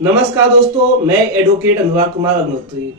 नमस्कार दोस्तों, मैं एडवोकेट अनुराग कुमार अग्निहोत्री।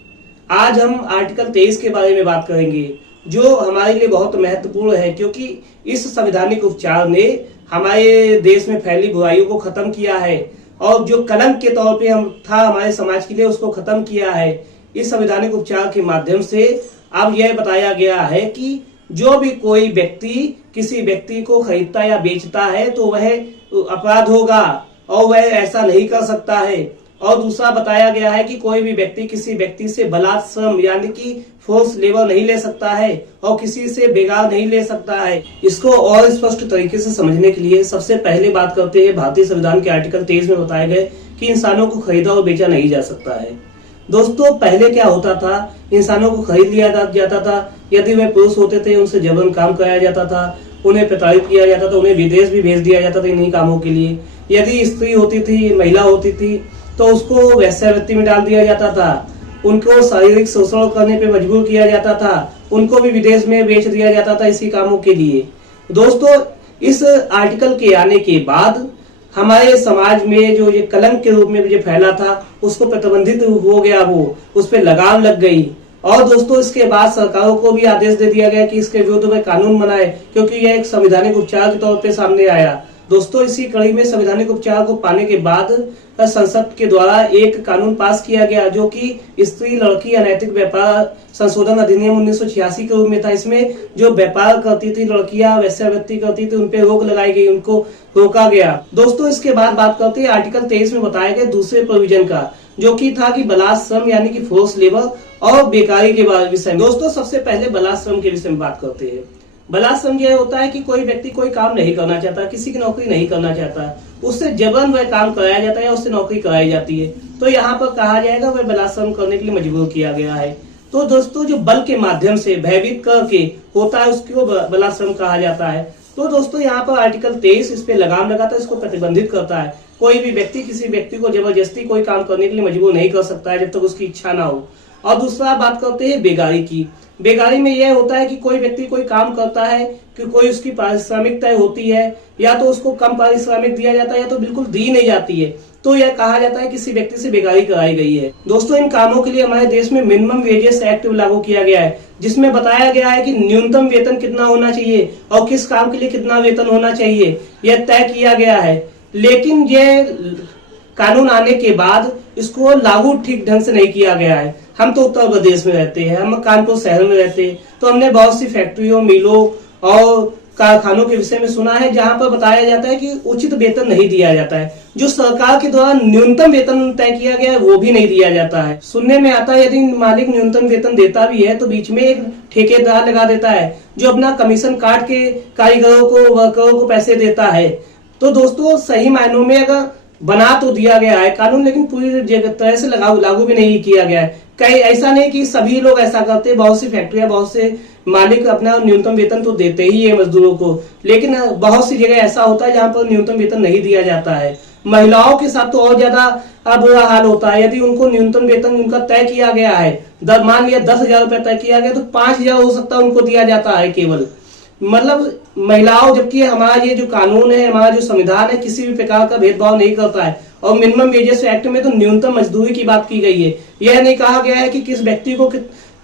आज हम आर्टिकल 23 के बारे में बात करेंगे, जो हमारे लिए बहुत महत्वपूर्ण है, क्योंकि इस संवैधानिक उपचार ने हमारे देश में फैली बुराइयों को खत्म किया है और जो कलंक के तौर पे हम था हमारे समाज के लिए, उसको खत्म किया है। इस संवैधानिक उपचार के माध्यम से अब यह बताया गया है कि जो भी कोई व्यक्ति किसी व्यक्ति को खरीदता या बेचता है तो वह अपराध होगा और वह ऐसा नहीं कर सकता है। और दूसरा बताया गया है कि कोई भी व्यक्ति किसी व्यक्ति से बलात् श्रम यानी कि फोर्स लेबर नहीं ले सकता है और किसी से बेगार नहीं ले सकता है। इसको और स्पष्ट तरीके से समझने के लिए सबसे पहले बात करते हैं भारतीय संविधान के आर्टिकल 23 में बताए गए कि इंसानों को खरीदा और बेचा नहीं जा सकता है। दोस्तों, पहले क्या होता था, इंसानों को खरीद लिया जाता था। यदि वे पुरुष होते थे उनसे जबरन काम कराया जाता था, उन्हें प्रताड़ित किया जाता था, उन्हें विदेश भी भेज दिया जाता था इन्हीं कामों के लिए। यदि स्त्री होती थी, महिला होती थी, तो उसको वेश्यावृत्ति में डाल दिया जाता था, उनको शारीरिक शोषण करने पे मजबूर किया जाता था, उनको भी विदेश में बेच दिया जाता था इसी कामों के लिए। दोस्तों, इस आर्टिकल के आने के बाद हमारे समाज में जो ये कलंक के रूप में जो फैला था उसको प्रतिबंधित हो गया, वो उस पर लगाम लग गई। और दोस्तों, इसके बाद सरकारों को भी आदेश दे दिया गया कि इसके विरुद्ध में कानून बनाए, क्योंकि यह एक संवैधानिक उपचार के तौर पे सामने आया। दोस्तों, इसी कड़ी में संवैधानिक उपचार को पाने के बाद संसद के द्वारा एक कानून पास किया गया, जो कि स्त्री लड़की अनैतिक व्यापार संशोधन अधिनियम 1986 के रूप में था। इसमें जो व्यापार करती थी लड़कियां, वेश्यावृत्ति करती थी, उनपे रोक लगाई गई, उनको रोका गया। दोस्तों, इसके बाद बात करते हैं आर्टिकल 23 में बताए गए दूसरे प्रोविजन का, जो कि था कि बलात् श्रम यानी कि फोर्स लेबर और बेकारी के विषय में। दोस्तों, सबसे पहले बलात् श्रम के विषय में बात करते हैं। बलात् श्रम यह होता है कि कोई व्यक्ति कोई काम नहीं करना चाहता, किसी की नौकरी नहीं करना चाहता, उससे जबरन वह काम कराया जाता है या उससे नौकरी कराई जाती है, तो यहाँ पर कहा जाएगा वह बलात् श्रम करने के लिए मजबूर किया गया है। तो दोस्तों, जो बल के माध्यम से भयभीत करके होता है उसको बलात् श्रम कहा जाता है। तो दोस्तों, यहाँ पर आर्टिकल 23 इस पे लगाम लगाता है, इसको प्रतिबंधित करता है। कोई भी व्यक्ति किसी व्यक्ति को जबरदस्ती कोई काम करने के लिए मजबूर नहीं कर सकता है जब तक उसकी इच्छा ना हो। और दूसरा बात करते हैं बेगारी की। बेगारी में यह होता है कि कोई व्यक्ति कोई काम करता है कि कोई उसकी पारिश्रमिक तय होती है, या तो उसको कम पारिश्रमिक दिया जाता है या तो बिल्कुल दी नहीं जाती है, तो यह कहा जाता है किसी व्यक्ति से बेगारी कराई गई है। दोस्तों, इन कामों के लिए हमारे देश में मिनिमम वेजेस एक्ट लागू किया गया है, जिसमें बताया गया है कि न्यूनतम वेतन कितना होना चाहिए और किस काम के लिए कितना वेतन होना चाहिए, यह तय किया गया है। लेकिन ये कानून आने के बाद इसको लागू ठीक ढंग से नहीं किया गया है। हम तो उत्तर प्रदेश में रहते हैं, हम कानपुर शहर में रहते हैं, तो हमने बहुत सी फैक्ट्रियों, मिलों और कारखानों के विषय में सुना है जहां पर बताया जाता है कि उचित वेतन नहीं दिया जाता है। जो सरकार के द्वारा न्यूनतम वेतन तय किया गया है वो भी नहीं दिया जाता है। सुनने में आता है यदि मालिक न्यूनतम वेतन देता भी है तो बीच में एक ठेकेदार लगा देता है जो अपना कमीशन काट के कारीगरों को, वर्करों को पैसे देता है। तो दोस्तों, सही मायनों में अगर बना तो दिया गया है कानून, लेकिन पूरी तरह से लागू भी नहीं किया गया है। कहीं ऐसा नहीं कि सभी लोग ऐसा करते, बहुत सी फैक्ट्रियां, बहुत से मालिक अपना न्यूनतम वेतन तो देते ही है मजदूरों को, लेकिन बहुत सी जगह ऐसा होता है जहां पर न्यूनतम वेतन नहीं दिया जाता है। महिलाओं के साथ तो और ज्यादा बुरा हाल होता है। यदि उनको न्यूनतम वेतन उनका तय किया गया है, मान लिया 10,000 रुपए तय किया गया, तो 5,000 हो सकता है उनको दिया जाता है केवल। मतलब महिलाओं, जबकि हमारा ये जो कानून है, हमारा जो संविधान है, किसी भी प्रकार का भेदभाव नहीं करता है। और मिनिमम वेजेस एक्ट में तो न्यूनतम मजदूरी की बात की गई है। यह नहीं कहा गया है कि किस व्यक्ति को,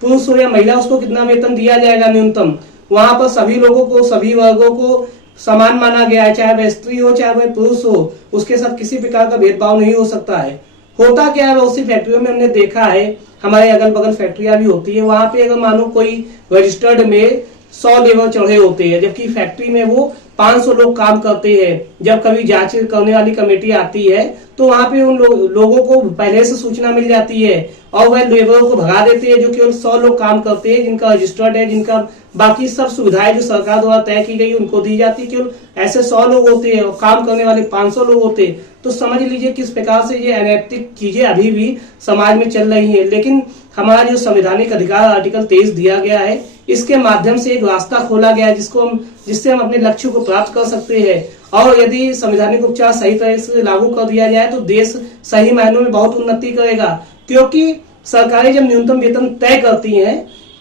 पुरुष हो या महिला, उसको कितना वेतन दिया जाएगा न्यूनतम। वहां पर सभी लोगों को, सभी वर्गों को समान माना गया है, चाहे वह स्त्री हो चाहे वह पुरुष हो, उसके साथ किसी प्रकार का भेदभाव नहीं हो सकता है। होता क्या है, बहुत सी फैक्ट्रियों में हमने देखा है, हमारे अगल बगल फैक्ट्रियां भी होती है, वहां पे अगर मानो कोई रजिस्टर्ड में 100 लेबर चढ़े होते हैं, जबकि फैक्ट्री में वो 500 लोग काम करते हैं। जब कभी जांच करने वाली कमेटी आती है तो वहां पे उन लोगों को पहले से सूचना मिल जाती है और वह लेबरों को भगा देते हैं। जो केवल 100 लोग काम करते हैं, जिनका रजिस्टर्ड है, जिनका बाकी सब सुविधाएं जो सरकार द्वारा तय की गई उनको दी जाती है, केवल ऐसे 100 लोग होते हैं और काम करने वाले 500 लोग होते हैं। तो समझ लीजिए किस प्रकार से ये अनैतिक चीजें अभी भी समाज में चल रही है। लेकिन हमारा जो संवैधानिक अधिकार आर्टिकल 23 दिया गया है, इसके माध्यम से एक रास्ता खोला गया है जिससे हम अपने लक्ष्य को प्राप्त कर सकते हैं। और यदि संवैधानिक उपचार सही तरह से लागू कर दिया जाए तो देश सही मायनों में बहुत उन्नति करेगा, क्योंकि सरकारें जब न्यूनतम वेतन तय करती हैं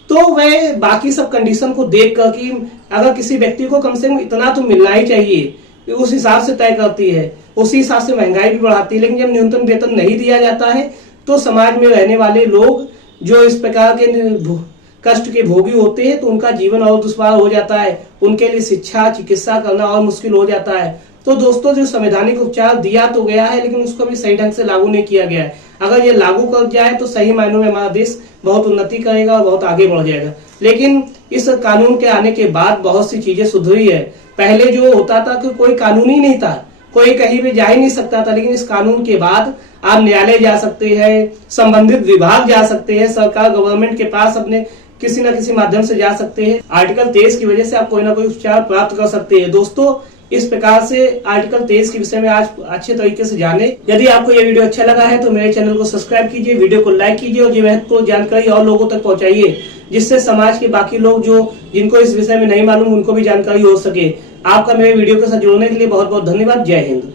तो वह बाकी सब कंडीशन को देख कर कि अगर किसी व्यक्ति को कम से कम इतना तो मिलना ही चाहिए, उस हिसाब से तय करती है, उसी हिसाब से महंगाई भी बढ़ाती है। लेकिन जब न्यूनतम वेतन नहीं दिया जाता है तो समाज में रहने वाले लोग जो इस प्रकार के कष्ट के भोगी होते हैं तो उनका जीवन और दुश्वार हो जाता है, उनके लिए शिक्षा चिकित्सा करना और मुश्किल हो जाता है। तो दोस्तों, जो संवैधानिक उपचार दिया तो गया है लेकिन उसको भी सही ढंग से लागू नहीं किया गया है। अगर ये लागू कर जाए तो सही मायनों में हमारा देश बहुत उन्नति करेगा और बहुत आगे बढ़ जाएगा। लेकिन इस कानून के आने के बाद बहुत सी चीजें सुधरी है। पहले जो होता था कि कोई कानून ही नहीं था, कोई कहीं भी जा ही नहीं सकता था, लेकिन इस कानून के बाद आप न्यायालय जा सकते हैं, संबंधित विभाग जा सकते हैं, सरकार गवर्नमेंट के पास अपने किसी न किसी माध्यम से जा सकते हैं। आर्टिकल 23 की वजह से आप कोई ना कोई उपचार प्राप्त कर सकते हैं। दोस्तों, इस प्रकार से आर्टिकल 23 के विषय में आज अच्छे तरीके से जाने। यदि आपको यह वीडियो अच्छा लगा है तो मेरे चैनल को सब्सक्राइब कीजिए, वीडियो को लाइक कीजिए और ये महत्वपूर्ण जानकारी और लोगों तक पहुंचाइए, जिससे समाज के बाकी लोग जिनको इस विषय में नहीं मालूम उनको भी जानकारी हो सके। आपका मेरे वीडियो के साथ जुड़ने के लिए बहुत बहुत धन्यवाद। जय हिंद।